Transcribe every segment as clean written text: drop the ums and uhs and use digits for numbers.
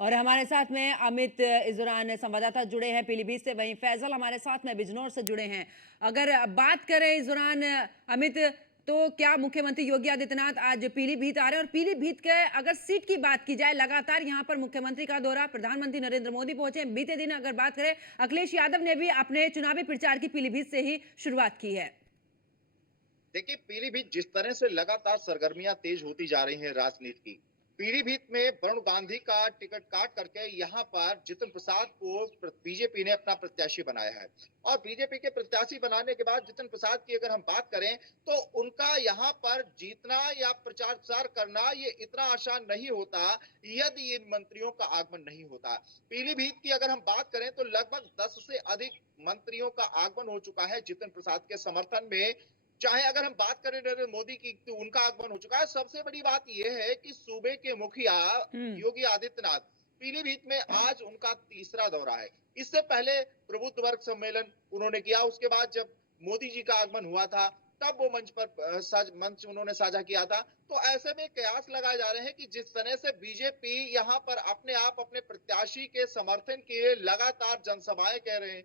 और हमारे साथ में अमित इस दौरान संवाददाता जुड़े हैं पीलीभीत से, वहीं फैजल हमारे साथ में बिजनौर से जुड़े हैं। अगर बात करें इस दौरान अमित, तो क्या मुख्यमंत्री योगी आदित्यनाथ आज पीलीभीत आ रहे हैं? और पीलीभीत के अगर सीट की बात की जाए, लगातार यहां पर मुख्यमंत्री का दौरा, प्रधानमंत्री नरेंद्र मोदी पहुंचे। बीते दिन अगर बात करें, अखिलेश यादव ने भी अपने चुनावी प्रचार की पीलीभीत से ही शुरुआत की है। देखिए, पीलीभीत जिस तरह से लगातार सरगर्मियां तेज होती जा रही हैं राजनीति की, पीलीभीत में वरुण गांधी का टिकट काट करके यहाँ पर जितिन प्रसाद को बीजेपी ने अपना प्रत्याशी बनाया है। और बीजेपी के प्रत्याशी बनाने के बाद जितिन प्रसाद की अगर हम बात करें, तो उनका यहाँ पर जीतना या प्रचार प्रसार करना ये इतना आसान नहीं होता यदि इन मंत्रियों का आगमन नहीं होता। पीलीभीत की अगर हम बात करें तो लगभग 10 से अधिक मंत्रियों का आगमन हो चुका है जितिन प्रसाद के समर्थन में। चाहे अगर हम बात करें नरेंद्र मोदी की, तो उनका आगमन हो चुका है। सबसे बड़ी बात यह है कि सूबे के मुखिया हम्म। योगी आदित्यनाथ, पीलीभीत में आज उनका तीसरा दौरा है। इससे पहले प्रबुद्ध वर्ग सम्मेलन उन्होंने किया, उसके बाद जब मोदी जी का आगमन हुआ था, तब वो मंच पर मंच उन्होंने साझा किया था। तो ऐसे में कयास लगाए जा रहे हैं कि जिस तरह से बीजेपी यहाँ पर अपने आप अपने प्रत्याशी के समर्थन के लिए लगातार जनसभाएं कह रहे हैं,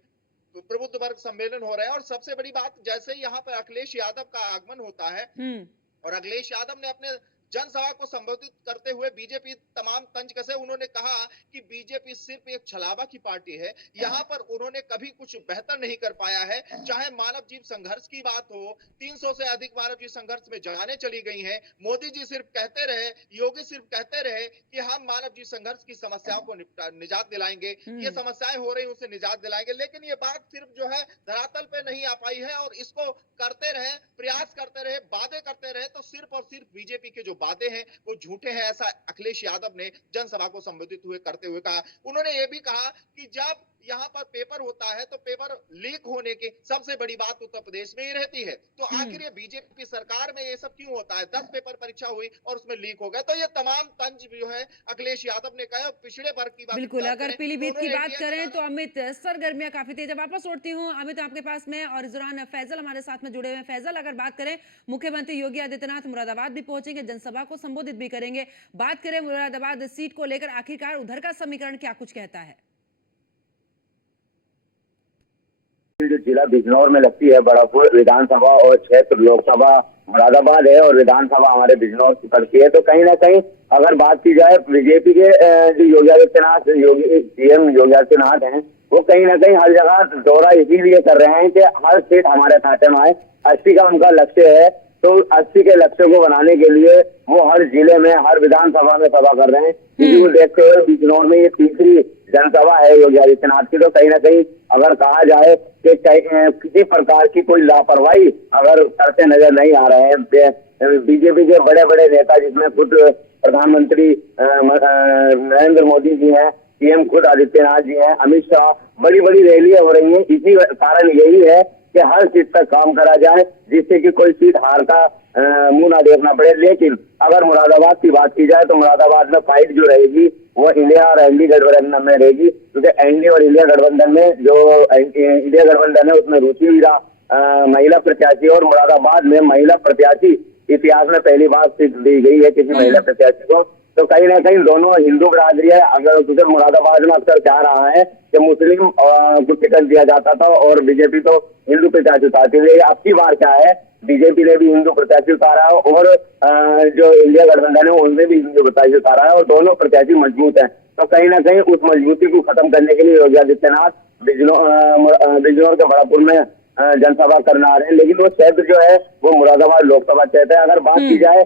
प्रबुद्ध वर्ग सम्मेलन हो रहा है। और सबसे बड़ी बात, जैसे ही यहाँ पर अखिलेश यादव का आगमन होता है हम्म। और अखिलेश यादव ने अपने जनसभा को संबोधित करते हुए बीजेपी तमाम तंज कसे। उन्होंने कहा कि बीजेपी सिर्फ एक छलावा की पार्टी है, यहाँ पर उन्होंने कभी कुछ बेहतर नहीं कर पाया है। चाहे मानव जीव संघर्ष की बात हो, 300 से अधिक मानव जीव संघर्ष में जाने चली गई हैं। मोदी जी सिर्फ कहते रहे, योगी सिर्फ कहते रहे कि हम मानव जीव संघर्ष की समस्याओं को निजात दिलाएंगे, ये हम्म। समस्याएं हो रही उसे निजात दिलाएंगे, लेकिन ये बात सिर्फ जो है धरातल पे नहीं आ पाई है। और इसको करते रहे, प्रयास करते रहे, वादे करते रहे, तो सिर्फ और सिर्फ बीजेपी के जो वादे हैं वो झूठे हैं, ऐसा अखिलेश यादव ने जनसभा को संबोधित हुए करते हुए कहा। उन्होंने ये भी कहा कि जब यहाँ पर पेपर होता है तो पेपर लीक होने की सबसे बड़ी बात उत्तर प्रदेश में ही रहती है। तो हम्म। आखिर ये बीजेपी सरकार में ये सब क्यों होता है? 10 पेपर परीक्षा हुई और उसमें लीक हो गया। तो ये तमाम तंज जो है अखिलेश यादव ने कहा। पिछड़े वर्ग की बिल्कुल, बात अगर करें तो पीलीभीत की उन्होंने बात इंडिया के करें तो दादा। अमित, सरगर्मियां काफी तेज है। वापस लौटती हूँ अमित आपके पास में, और इस दौरान फैजल हमारे साथ में जुड़े हुए हैं। फैजल, अगर बात करें, मुख्यमंत्री योगी आदित्यनाथ मुरादाबाद भी पहुंचेंगे, जनसभा को संबोधित भी करेंगे। बात करें मुरादाबाद सीट को लेकर, आखिरकार उधर का समीकरण क्या कुछ कहता है? जो जिला बिजनौर में लगती है, बड़ापुर विधानसभा और क्षेत्र लोकसभा मुरादाबाद है और विधानसभा हमारे बिजनौर की पड़ती है। तो कहीं ना कहीं अगर बात की जाए बीजेपी के जो योगी आदित्यनाथ, योगी सीएम योगी आदित्यनाथ हैं, वो कहीं ना कहीं हर जगह दौरा इसीलिए कर रहे हैं कि हर सीट हमारे खाते में आए। 80 का उनका लक्ष्य है, तो 80 के लक्ष्य को बनाने के लिए वो हर जिले में, हर विधानसभा में सभा कर रहे हैं। क्योंकि वो देखते हुए बिजनौर में ये तीसरी जनसभा है योगी आदित्यनाथ की। तो कहीं ना कहीं अगर कहा जाए कि किसी प्रकार की कोई लापरवाही अगर करते नजर नहीं आ रहे हैं बीजेपी के बड़े बड़े नेता, जिसमें खुद प्रधानमंत्री नरेंद्र मोदी जी हैं, सीएम खुद आदित्यनाथ जी हैं, अमित शाह, बड़ी बड़ी रैलियां हो रही हैं। इसी कारण यही है कि हर सीट पर काम करा जाए, जिससे कि कोई सीट हार का मुंह ना देखना पड़े। लेकिन अगर मुरादाबाद की बात की जाए तो मुरादाबाद में फाइट जो रहेगी वो इंडिया और एनडीए गठबंधन में रहेगी, क्योंकि एनडीए और इंडिया गठबंधन में जो इंडिया गठबंधन है उसमें रुचि वीरा महिला प्रत्याशी, और मुरादाबाद में महिला प्रत्याशी इतिहास में पहली बार सीट दी गई है किसी महिला प्रत्याशी को। तो कहीं ना कहीं दोनों हिंदू बिरादरी है। अगर क्योंकि मुरादाबाद में अक्सर चाह रहा है कि मुस्लिम को टिकट दिया जाता था और बीजेपी तो हिंदू प्रत्याशी उतारती है। अब की बार क्या है, बीजेपी ने भी हिंदू प्रत्याशी उतारा है और जो इंडिया गठबंधन है उनने भी हिंदू प्रत्याशी उतारा है, और दोनों प्रत्याशी मजबूत है। तो कहीं ना कहीं उस मजबूती को खत्म करने के लिए योगी आदित्यनाथ बिजनौर के बड़ापुर में जनसभा करने आ रहे हैं। लेकिन वो क्षेत्र जो है वो मुरादाबाद लोकसभा क्षेत्र है। अगर बात की जाए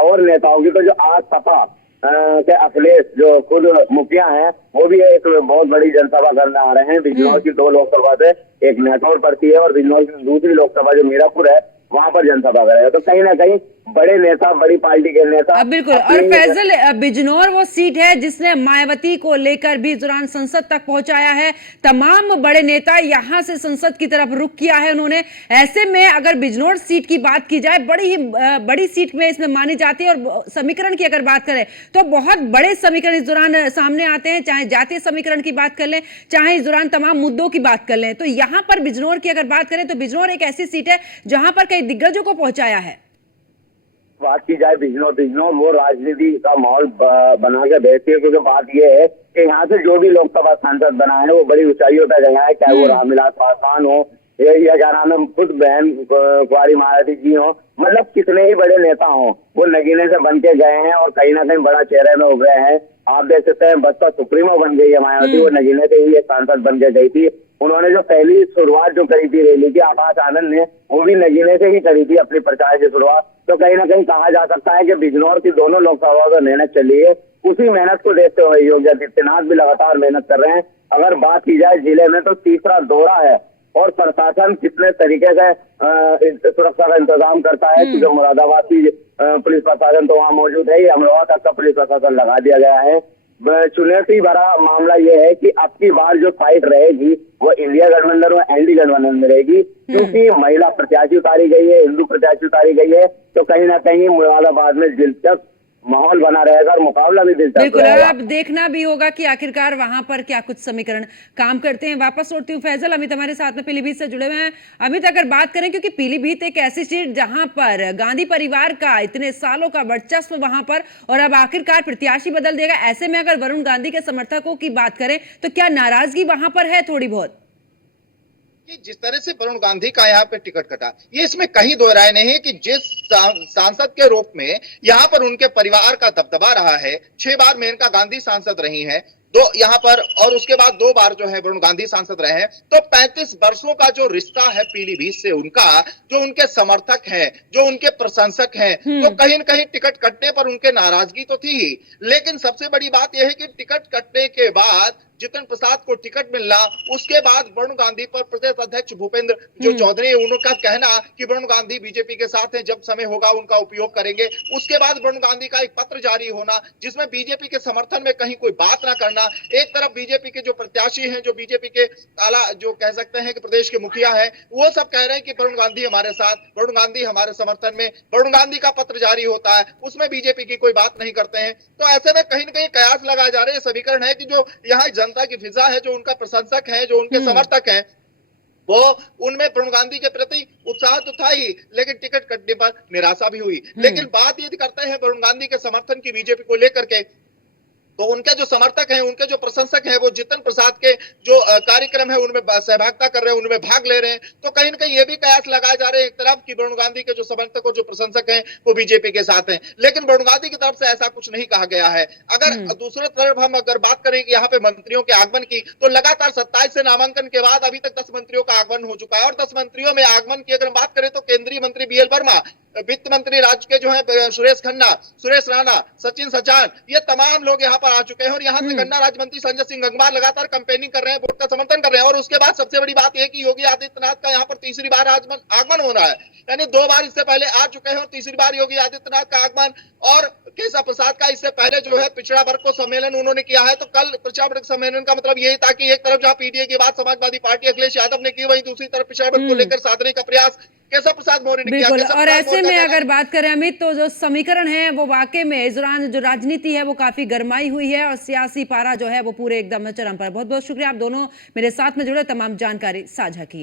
और नेताओं की, तो जो आज सपा के अखिलेश जो खुद मुखिया हैं, वो भी एक बहुत बड़ी जनसभा करने आ रहे हैं। बिजनौर की 2 लोकसभा से एक नेटौर पड़ती है और बिजनौर की दूसरी लोकसभा जो मीरापुर है वहां पर जनसभा करेगा। तो कहीं ना कहीं बड़े नेता, बड़ी पार्टी के नेता बिल्कुल। और फैजल, बिजनौर वो सीट है जिसने मायावती को लेकर भी इस दौरान संसद तक पहुंचाया है। तमाम बड़े नेता यहां से संसद की तरफ रुख किया है उन्होंने। ऐसे में अगर बिजनौर सीट की बात की जाए, बड़ी ही बड़ी सीट में इसमें मानी जाती है। और समीकरण की अगर बात करें तो बहुत बड़े समीकरण इस दौरान सामने आते हैं, चाहे जातीय समीकरण की बात कर लें, चाहे इस दौरान तमाम मुद्दों की बात कर लें। तो यहां पर बिजनौर की अगर बात करें तो बिजनौर एक ऐसी सीट है जहां पर कई दिग्गजों को पहुंचाया है। बात की जाए बिजनौर बिजनौर वो राजनीति का माहौल बना के बैठती है, क्योंकि बात ये है कि यहाँ से जो भी लोकसभा सांसद बना है वो बड़ी ऊंचाइयों पर गया है, चाहे वो रामविलास पासवान हो या क्या नाम है खुद बहन कुंवारी मायावती जी हो, मतलब कितने ही बड़े नेता हो, वो नगीने से बन के गए हैं और कहीं ना कहीं बड़ा चेहरे में उभरे हैं। आप देख सकते हैं बसपा सुप्रीमो बन गई है मायावती, वो नगीने से ही एक सांसद बन के गई थी। उन्होंने जो पहली शुरुआत जो करी थी रैली की आकाश आनंद ने, वो भी नगीने से ही करी थी अपनी प्रचार की शुरुआत। तो कहीं ना कहीं कहा जा सकता है कि बिजनौर की दोनों लोकसभा में मेहनत चली है, उसी मेहनत को देखते हुए योगी आदित्यनाथ भी लगातार मेहनत कर रहे हैं। अगर बात की जाए जिले में तो तीसरा दौरा है और प्रशासन कितने तरीके से सुरक्षा का इंतजाम करता है, क्योंकि मुरादाबाद की पुलिस प्रशासन तो वहाँ मौजूद है, अमरोहा तक का पुलिस प्रशासन लगा दिया गया है। चुनौती भरा मामला यह है कि अब की बार जो फाइट रहेगी वो इंडिया गठबंधन और एनडी गठबंधन में रहेगी, क्योंकि महिला प्रत्याशी उतारी गई है, हिंदू प्रत्याशी उतारी गई है, तो कहीं ना कहीं मुरादाबाद में दिलचस्प माहौल बना रहेगा और मुकाबला भी दिलचस्प बिल्कुल। रहेगा। अब देखना भी होगा कि आखिरकार वहां पर क्या कुछ समीकरण काम करते हैं। वापस लौटती हूँ फैजल, अमित हमारे साथ में पीलीभीत से जुड़े हुए हैं। अमित, अगर बात करें, क्योंकि पीलीभीत एक ऐसी सीट जहां पर गांधी परिवार का इतने सालों का वर्चस्व वहां पर, और अब आखिरकार प्रत्याशी बदल देगा, ऐसे में अगर वरुण गांधी के समर्थकों की बात करें तो क्या नाराजगी वहां पर है थोड़ी बहुत? कि जिस तरह से वरुण गांधी का यहाँ पे टिकट कटा, ये इसमें कहीं दो राय नहीं है कि जिस सांसद के रूप में यहाँ पर उनके परिवार का दबदबा रहा है, 6 बार मेनका गांधी सांसद रही हैं, दो यहाँ पर, और उसके बाद 2 बार जो है वरुण गांधी सांसद रहे हैं, तो 35 वर्षों का जो रिश्ता है पीलीभीत से उनका, जो उनके समर्थक हैं, जो उनके प्रशंसक हैं, तो कहीं न कहीं टिकट कटने पर उनके नाराजगी तो थी ही, लेकिन सबसे बड़ी बात यह है कि टिकट कटने के बाद जितिन प्रसाद को टिकट मिलना, उसके बाद वरुण गांधी पर प्रदेश अध्यक्ष भूपेंद्र जो चौधरी है, उनका कहना कि वरुण गांधी बीजेपी के साथ हैं, जब समय होगा उनका उपयोग करेंगे। उसके बाद वरुण गांधी का एक पत्र जारी होना जिसमें बीजेपी के समर्थन में कहीं कोई बात ना करना। एक तरफ बीजेपी के जो प्रत्याशी हैं, जो बीजेपी के आला जो कह सकते हैं कि प्रदेश के मुखिया हैं, वो सब कह रहे हैं कि वरुण गांधी हमारे साथ, वरुण गांधी हमारे समर्थन में। वरुण गांधी का पत्र जारी होता है, उसमें बीजेपी की कोई बात नहीं करते हैं। तो ऐसे में कहीं ना कहीं कयास लगाए जा रहे हैं, समीकरण है कि जो यहाँ जनता की फिजा है, जो उनका प्रशंसक है, जो उनके समर्थक हैं, वो उनमें वरुण गांधी के प्रति उत्साह तो था ही, लेकिन टिकट कटने पर निराशा भी हुई। लेकिन बात ये करते हैं वरुण गांधी के समर्थन की बीजेपी को लेकर के, तो उनके जो समर्थक हैं, उनके जो प्रशंसक हैं, वो जितिन प्रसाद के जो कार्यक्रम है उनमें सहभागिता कर रहे हैं, उनमें भाग ले रहे हैं। तो कहीं ना कहीं ये भी कयास लगाए जा रहे हैं एक तरफ कि वरुण गांधी के जो समर्थक और जो प्रशंसक हैं वो बीजेपी के साथ हैं, लेकिन वरुण गांधी की तरफ से ऐसा कुछ नहीं कहा गया है। अगर दूसरे तरफ हम अगर बात करें कि यहाँ पे मंत्रियों के आगमन की, तो लगातार 27 से नामांकन के बाद अभी तक 10 मंत्रियों का आगमन हो चुका है, और 10 मंत्रियों में आगमन की अगर हम बात करें तो केंद्रीय मंत्री BL वर्मा, वित्त मंत्री राज्य के जो है सुरेश खन्ना, सुरेश राणा, सचिन सचान, ये तमाम लोग यहाँ पर आ चुके हैं, और यहाँ से गन्ना राज्य मंत्री संजय सिंह गंगवार लगातार कैंपेनिंग कर रहे हैं, वोट का समर्थन कर रहे हैं। और उसके बाद सबसे बड़ी बात यह है कि योगी आदित्यनाथ का यहाँ पर तीसरी बार आगमन हो रहा है, यानी 2 बार इससे पहले आ चुके हैं और तीसरी बार योगी आदित्यनाथ का आगमन। और केशव प्रसाद का इससे पहले जो है पिछड़ा वर्ग को सम्मेलन उन्होंने किया है, तो कल पिछड़ा वर्ग सम्मेलन का मतलब यही था कि एक तरफ जहां पीडीए की बात समाजवादी पार्टी अखिलेश यादव ने की, वहीं दूसरी तरफ पिछड़ा वर्ग को लेकर साधने का प्रयास केशव प्रसाद मौर्य ने किया। बिल्कुल। और ऐसे में अगर बात करें अमित, तो जो समीकरण है वो वाकई में इस दौरान जो राजनीति है वो काफी गरमाई हुई है, और सियासी पारा जो है वो पूरे एकदम चरम पर। बहुत बहुत शुक्रिया, आप दोनों मेरे साथ में जुड़े, तमाम जानकारी साझा की है।